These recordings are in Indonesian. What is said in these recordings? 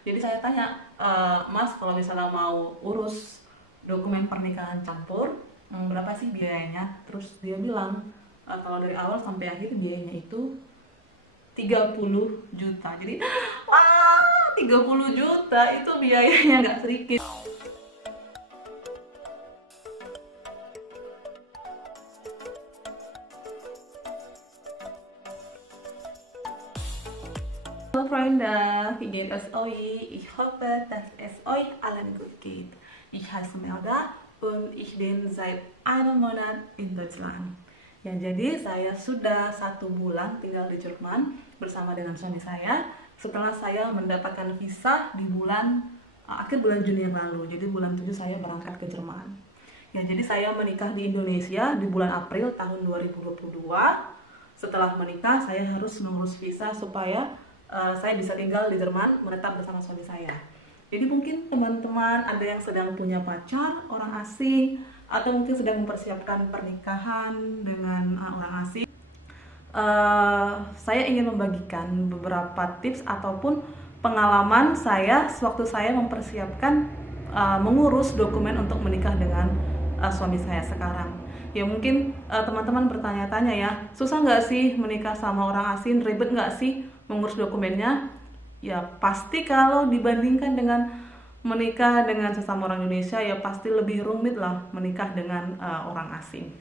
Jadi saya tanya, Mas, kalau misalnya mau urus dokumen pernikahan campur, berapa sih biayanya? Terus dia bilang, kalau dari awal sampai akhir biayanya itu 30 juta. Jadi, wah, 30 juta itu biayanya nggak sedikit. Hallo Freunde, wie geht es euch? Ich hoffe, dass es euch allen gut geht. Ich heiße Melda und ich bin seit einem Monat in Deutschland. Ya, jadi saya sudah 1 bulan tinggal di Jerman bersama dengan suami saya setelah saya mendapatkan visa di akhir bulan Juni yang lalu. Jadi bulan 7 saya berangkat ke Jerman. Ya, jadi saya menikah di Indonesia di bulan April tahun 2022. Setelah menikah, saya harus mengurus visa supaya saya bisa tinggal di Jerman, menetap bersama suami saya. Jadi mungkin teman-teman ada yang sedang punya pacar orang asing, atau mungkin sedang mempersiapkan pernikahan dengan orang asing. Saya ingin membagikan beberapa tips ataupun pengalaman saya sewaktu saya mempersiapkan mengurus dokumen untuk menikah dengan suami saya sekarang. Ya mungkin teman-teman bertanya-tanya ya, susah nggak sih menikah sama orang asing, ribet nggak sih mengurus dokumennya? Ya pasti kalau dibandingkan dengan menikah dengan sesama orang Indonesia, ya pasti lebih rumit lah menikah dengan orang asing.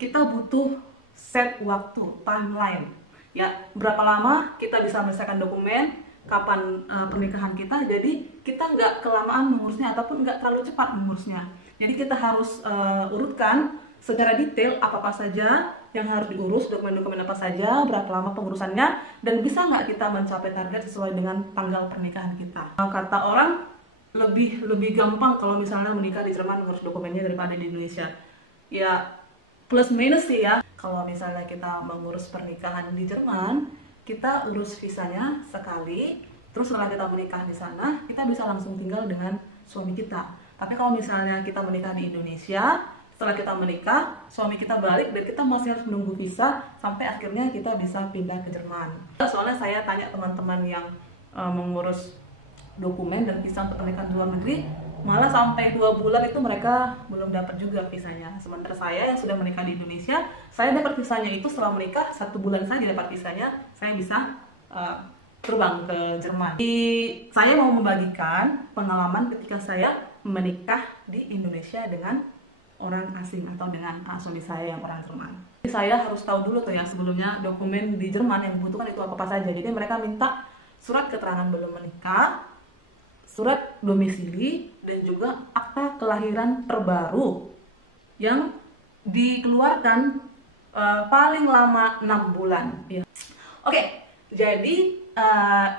Kita butuh set waktu, timeline. Ya, berapa lama kita bisa menyelesaikan dokumen, kapan pernikahan kita, jadi kita nggak kelamaan mengurusnya ataupun nggak terlalu cepat mengurusnya. Jadi kita harus urutkan secara detail apa saja yang harus diurus, dokumen-dokumen apa saja, berapa lama pengurusannya, dan bisa nggak kita mencapai target sesuai dengan tanggal pernikahan kita. Kata orang lebih gampang kalau misalnya menikah di Jerman mengurus dokumennya daripada di Indonesia. Ya plus minus sih ya. Kalau misalnya kita mengurus pernikahan di Jerman, kita urus visanya sekali, terus setelah kita menikah di sana, kita bisa langsung tinggal dengan suami kita. Tapi kalau misalnya kita menikah di Indonesia, setelah kita menikah, suami kita balik dan kita masih harus menunggu visa sampai akhirnya kita bisa pindah ke Jerman. Soalnya saya tanya teman-teman yang mengurus dokumen dan visa untuk pernikahan di luar negeri, malah sampai 2 bulan itu mereka belum dapat juga visanya. Sementara saya yang sudah menikah di Indonesia, saya dapat visanya itu setelah menikah 1 bulan saja dapat visanya, saya bisa terbang ke Jerman. Saya mau membagikan pengalaman ketika saya menikah di Indonesia dengan orang asing atau dengan suami saya yang orang Jerman. Jadi saya harus tahu dulu tuh ya sebelumnya dokumen di Jerman yang dibutuhkan itu apa saja. Jadi mereka minta surat keterangan belum menikah, surat domisili, dan juga akta kelahiran terbaru yang dikeluarkan paling lama 6 bulan. Ya. Oke, jadi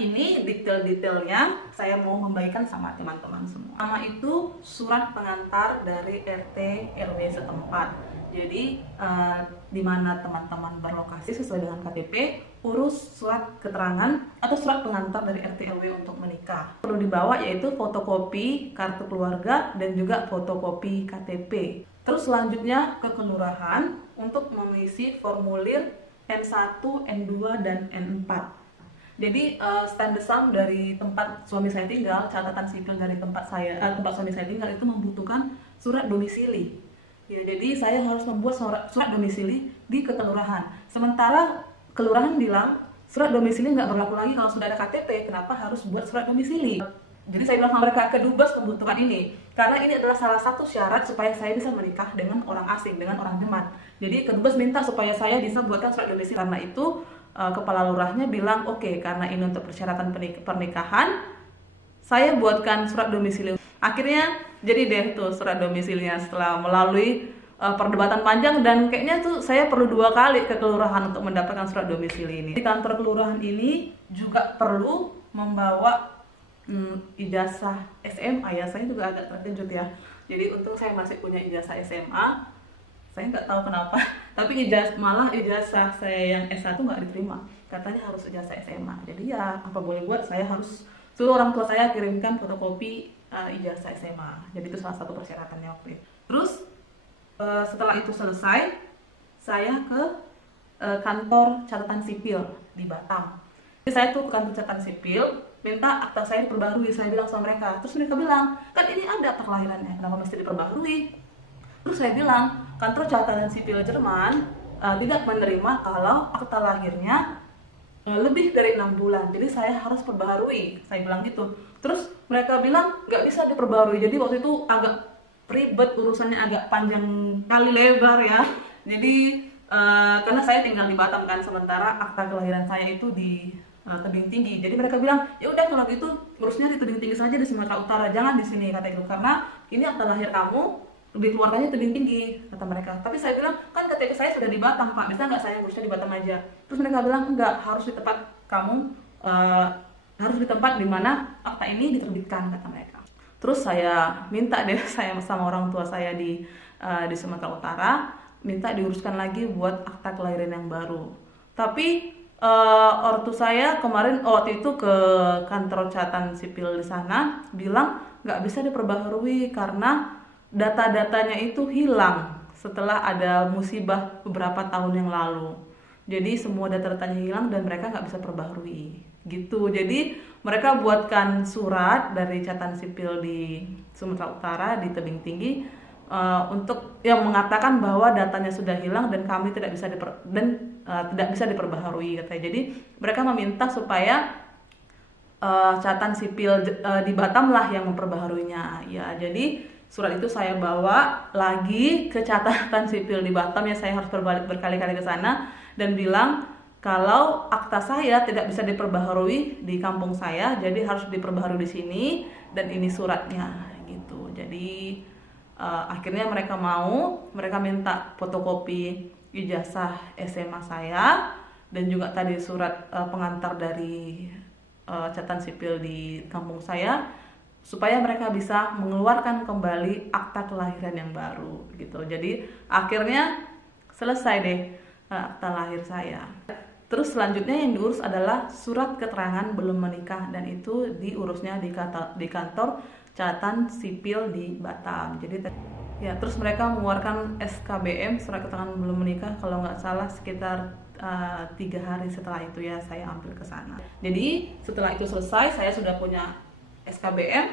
ini detail-detailnya saya mau membagikan sama teman-teman semua. Pertama itu surat pengantar dari RT RW setempat. Jadi di mana teman-teman berlokasi sesuai dengan KTP, urus surat keterangan atau surat pengantar dari RT RW untuk menikah. Perlu dibawa yaitu fotokopi kartu keluarga dan juga fotokopi KTP. Terus selanjutnya ke kelurahan untuk mengisi formulir N1, N2, dan N4. Jadi stand the sum dari tempat suami saya tinggal, catatan sipil dari tempat suami saya tinggal itu membutuhkan surat domisili. Ya, jadi saya harus membuat surat domisili di kelurahan. Sementara kelurahan bilang surat domisili nggak berlaku lagi kalau sudah ada KTP. Kenapa harus buat surat domisili? Jadi saya bilang sama mereka, kedubes membutuhkan ini karena ini adalah salah satu syarat supaya saya bisa menikah dengan orang asing, dengan orang Jerman. Jadi kedubes minta supaya saya bisa buatkan surat domisili. Karena itu kepala lurahnya bilang oke, karena ini untuk persyaratan pernikahan, saya buatkan surat domisili. Akhirnya jadi deh tuh surat domisilinya setelah melalui perdebatan panjang, dan kayaknya tuh saya perlu 2 kali ke kelurahan untuk mendapatkan surat domisili ini. Di kantor kelurahan ini juga perlu membawa ijazah SMA ya. Saya juga agak terkejut ya. Jadi untung saya masih punya ijazah SMA. Saya nggak tahu kenapa, tapi malah ijazah saya yang S1 nggak diterima. Katanya harus ijazah SMA. Jadi ya apa boleh buat, saya harus suruh orang tua saya kirimkan fotokopi ijazah SMA. Jadi itu salah satu persyaratannya waktu itu. Terus setelah itu selesai, saya ke kantor catatan sipil di Batam. Jadi saya tuh ke kantor catatan sipil minta akta saya diperbarui. Saya bilang sama mereka, terus mereka bilang, kan ini ada akta kelahirannya, kenapa mesti diperbarui? Terus saya bilang, kantor catatan sipil Jerman tidak menerima kalau akta lahirnya lebih dari 6 bulan, jadi saya harus perbaharui, saya bilang gitu. Terus mereka bilang nggak bisa diperbarui. Jadi waktu itu agak ribet, urusannya agak panjang kali lebar ya. Jadi karena saya tinggal di Batam kan, sementara akta kelahiran saya itu di Tebing Tinggi. Jadi mereka bilang, ya udah kalau gitu urusnya di Tebing Tinggi saja, di Sumatera Utara, jangan di sini, kata itu, karena ini akta lahir kamu dikeluarkannya Tebing Tinggi, kata mereka. Tapi saya bilang, kan KTP saya sudah di Batam Pak, bisa nggak saya urusnya di Batam aja? Terus mereka bilang, enggak, harus di tempat kamu, harus di tempat dimana akta ini diterbitkan, kata mereka. Terus saya minta deh, saya sama orang tua saya di Sumatera Utara, minta diuruskan lagi buat akta kelahiran yang baru. Tapi ortu saya kemarin waktu itu ke kantor catatan sipil di sana, bilang nggak bisa diperbaharui karena data-datanya itu hilang setelah ada musibah beberapa tahun yang lalu. Jadi semua data-datanya hilang dan mereka nggak bisa perbaharui gitu. Jadi mereka buatkan surat dari catatan sipil di Sumatera Utara di Tebing Tinggi untuk yang mengatakan bahwa datanya sudah hilang dan kami tidak bisa tidak bisa diperbaharui, katanya. Jadi mereka meminta supaya catatan sipil di Batam lah yang memperbaharuinya. Ya, jadi surat itu saya bawa lagi ke catatan sipil di Batam, ya saya harus berkali-kali ke sana dan bilang kalau akta saya tidak bisa diperbaharui di kampung saya, jadi harus diperbaharui di sini dan ini suratnya gitu. Jadi akhirnya mereka mereka minta fotokopi ijazah SMA saya dan juga tadi surat pengantar dari catatan sipil di kampung saya, supaya mereka bisa mengeluarkan kembali akta kelahiran yang baru gitu. Jadi akhirnya selesai deh akta lahir saya. Terus selanjutnya yang diurus adalah surat keterangan belum menikah, dan itu diurusnya di kantor catatan sipil di Batam. Jadi ya, terus mereka mengeluarkan SKBM, surat keterangan belum menikah, kalau nggak salah sekitar 3 hari setelah itu ya saya ambil ke sana. Jadi setelah itu selesai, saya sudah punya SKBM,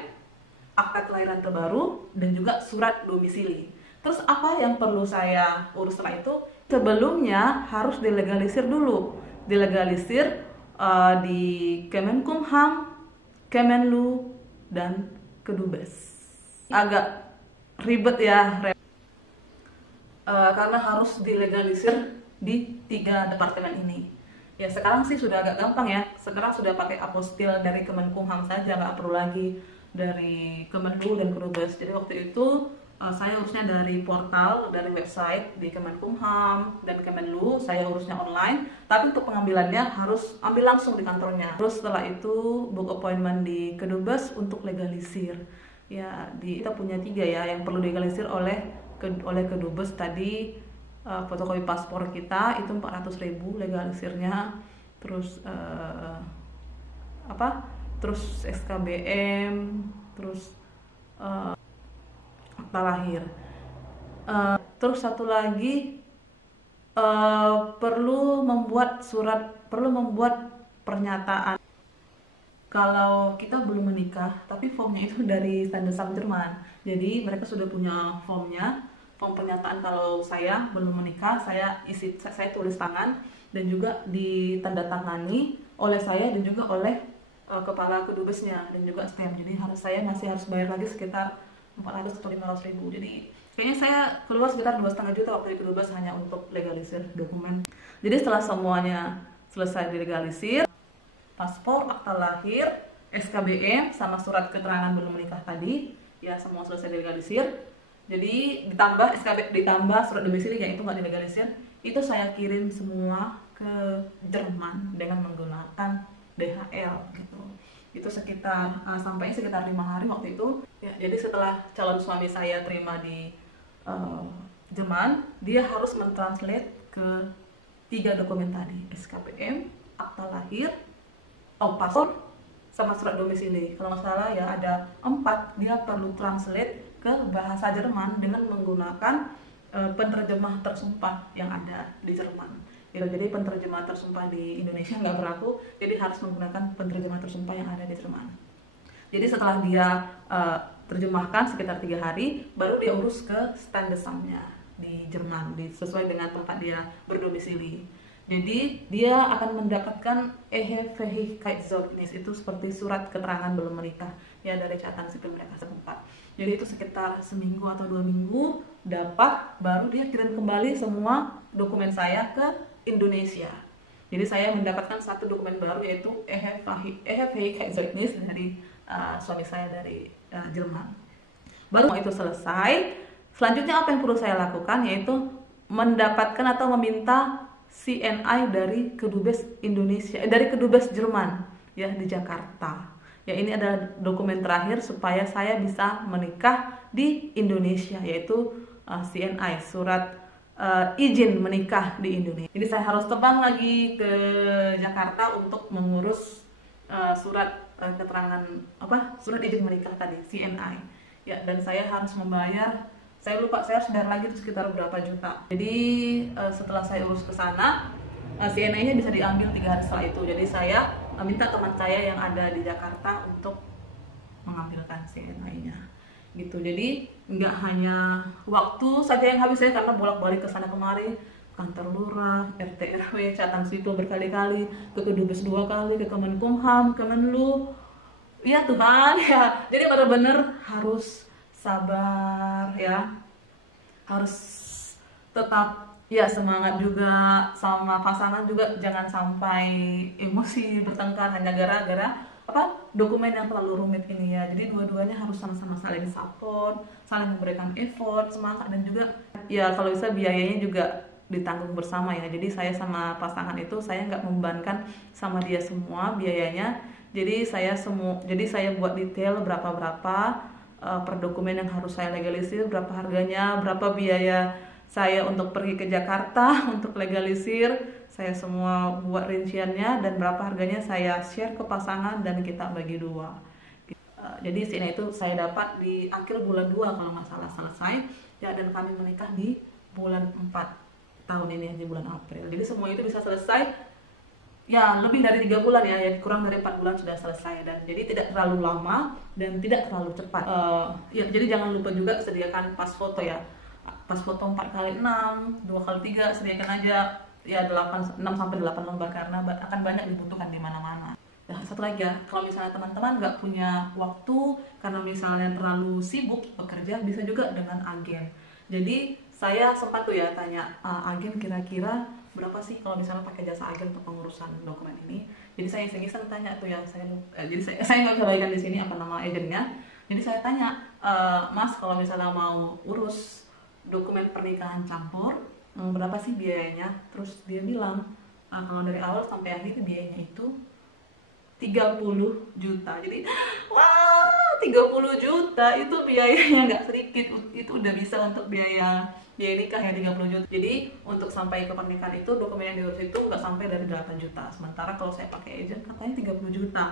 akta kelahiran terbaru, dan juga surat domisili. Terus apa yang perlu saya urus setelah itu? Sebelumnya harus dilegalisir dulu. Dilegalisir di Kemenkumham, Kemenlu, dan Kedubes. Agak ribet ya, karena harus dilegalisir di 3 departemen ini. Ya sekarang sih sudah agak gampang ya, sekarang sudah pakai apostil dari Kemenkumham saja, nggak perlu lagi dari Kemenlu dan Kedubes. Jadi waktu itu saya urusnya dari portal, dari website di Kemenkumham dan Kemenlu, saya urusnya online, tapi untuk pengambilannya harus ambil langsung di kantornya. Terus setelah itu book appointment di Kedubes untuk legalisir. Ya, kita punya 3 ya yang perlu legalisir oleh Kedubes tadi. Fotokopi paspor kita itu 400.000 legalisirnya. Terus terus SKBM, terus akta lahir. Terus satu lagi perlu membuat pernyataan kalau kita belum menikah, tapi formnya itu dari Standesamt Jerman. Jadi mereka sudah punya formnya, form pernyataan kalau saya belum menikah, saya tulis tangan dan juga ditandatangani oleh saya dan juga oleh kepala kedubesnya dan juga stamp. Jadi saya masih harus bayar lagi sekitar 400 atau 500 ribu. Jadi kayaknya saya keluar sekitar 2,5 juta waktu di kedubes hanya untuk legalisir dokumen. Jadi setelah semuanya selesai dilegalisir, paspor, akta lahir, SKBM, sama surat keterangan belum menikah tadi, ya semua selesai dilegalisir. Jadi ditambah surat domisili yang itu nggak dilegalisir, itu saya kirim semua ke Jerman dengan menggunakan DHL gitu. Itu sampainya sekitar 5 hari waktu itu. Ya, jadi setelah calon suami saya terima di Jerman, dia harus mentranslate ke 3 dokumen tadi, SKBM, akta lahir, paspor, sama surat domisili. Kalau nggak salah ya ada 4, dia perlu translate ke bahasa Jerman dengan menggunakan penerjemah tersumpah yang ada di Jerman. gitu. Jadi penerjemah tersumpah di Indonesia nggak berlaku, jadi harus menggunakan penerjemah tersumpah yang ada di Jerman. Jadi setelah dia terjemahkan sekitar 3 hari, baru dia urus ke Standesamtnya di Jerman, sesuai dengan tempat dia berdomisili. Jadi dia akan mendapatkan Eheveligkeitszeugnis, itu seperti surat keterangan belum menikah ya dari catatan sipil mereka setempat. Jadi itu sekitar seminggu atau 2 minggu dapat, baru dia kirim kembali semua dokumen saya ke Indonesia. Jadi saya mendapatkan satu dokumen baru, yaitu Eheveligkeitszeugnis dari suami saya dari Jerman. Baru itu selesai, selanjutnya apa yang perlu saya lakukan, yaitu mendapatkan atau meminta CNI dari Kedubes Indonesia, dari Kedubes Jerman ya di Jakarta. Ya, ini adalah dokumen terakhir supaya saya bisa menikah di Indonesia, yaitu CNI, surat izin menikah di Indonesia. Jadi saya harus terbang lagi ke Jakarta untuk mengurus surat keterangan surat izin menikah tadi, CNI ya. Dan saya harus membayar, saya lupa, saya harus bayar lagi itu sekitar berapa juta. Jadi setelah saya urus ke sana, CNI-nya bisa diambil 3 hari setelah itu. Jadi saya minta teman saya yang ada di Jakarta untuk mengambilkan CNI-nya gitu. Jadi nggak hanya waktu saja yang habis saya, karena bolak-balik ke sana kemari, kantor lurah, RT RW, catatan sipil berkali-kali, ke Kedubes 2 kali, ke Kemenkumham, Kemenlu. Ya Tuhan ya. Jadi benar-benar harus sabar ya. Harus tetap ya semangat juga, sama pasangan juga jangan sampai emosi bertengkar hanya gara-gara dokumen yang terlalu rumit ini ya. Jadi dua-duanya harus sama-sama saling support, saling memberikan effort, semangat, dan juga ya kalau bisa biayanya juga ditanggung bersama ya. Jadi saya sama pasangan itu saya nggak membebankan sama dia semua biayanya. Jadi saya buat detail berapa per dokumen yang harus saya legalisir, berapa harganya, berapa biaya saya untuk pergi ke Jakarta untuk legalisir, saya semua buat rinciannya, dan berapa harganya saya share ke pasangan dan kita bagi 2. Jadi sini itu saya dapat di akhir bulan 2 kalau nggak salah selesai ya, dan kami menikah di bulan 4 tahun ini, di bulan April. Jadi semua itu bisa selesai ya lebih dari 3 bulan ya, kurang dari 4 bulan sudah selesai. Dan jadi tidak terlalu lama dan tidak terlalu cepat. Ya jadi jangan lupa juga sediakan pas foto ya, pas foto 4x6, 2x3, sediakan aja ya 6 sampai 8 lembar, karena akan banyak dibutuhkan di mana-mana. Nah, satu lagi ya, kalau misalnya teman-teman nggak punya waktu karena misalnya terlalu sibuk bekerja, bisa juga dengan agen. Jadi saya sempat tuh ya tanya agen kira-kira berapa sih kalau misalnya pakai jasa agen untuk pengurusan dokumen ini. Jadi saya iseng-iseng tanya tuh ya, jadi saya nggak bisa bagikan di sini apa nama agennya. Jadi saya tanya, Mas kalau misalnya mau urus dokumen pernikahan campur, berapa sih biayanya? Terus dia bilang kalau dari awal sampai akhir biayanya itu 30 juta. Jadi wah, 30 juta itu biayanya nggak sedikit. Itu udah bisa untuk biaya nikah ya, 30 juta. Jadi untuk sampai ke pernikahan itu dokumen yang diurus itu nggak sampai dari 8 juta. Sementara kalau saya pakai agent katanya 30 juta.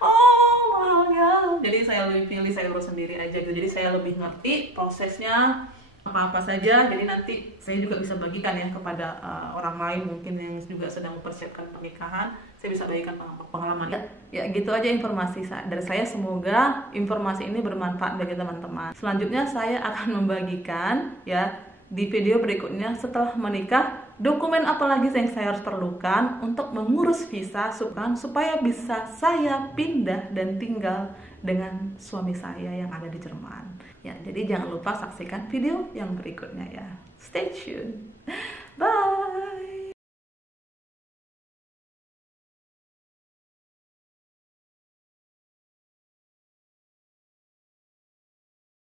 Oh mahalnya. Jadi saya lebih pilih saya urus sendiri aja gitu. Jadi saya lebih ngerti prosesnya apa-apa saja. Jadi nanti saya juga bisa bagikan ya kepada orang lain mungkin yang juga sedang mempersiapkan pernikahan. Saya bisa bagikan pengalaman ya gitu aja informasi dari saya. Semoga informasi ini bermanfaat bagi teman-teman. Selanjutnya saya akan membagikan ya di video berikutnya setelah menikah, dokumen apa lagi yang saya harus perlukan untuk mengurus visa supaya bisa saya pindah dan tinggal dengan suami saya yang ada di Jerman. Ya, jadi jangan lupa saksikan video yang berikutnya ya. Stay tune.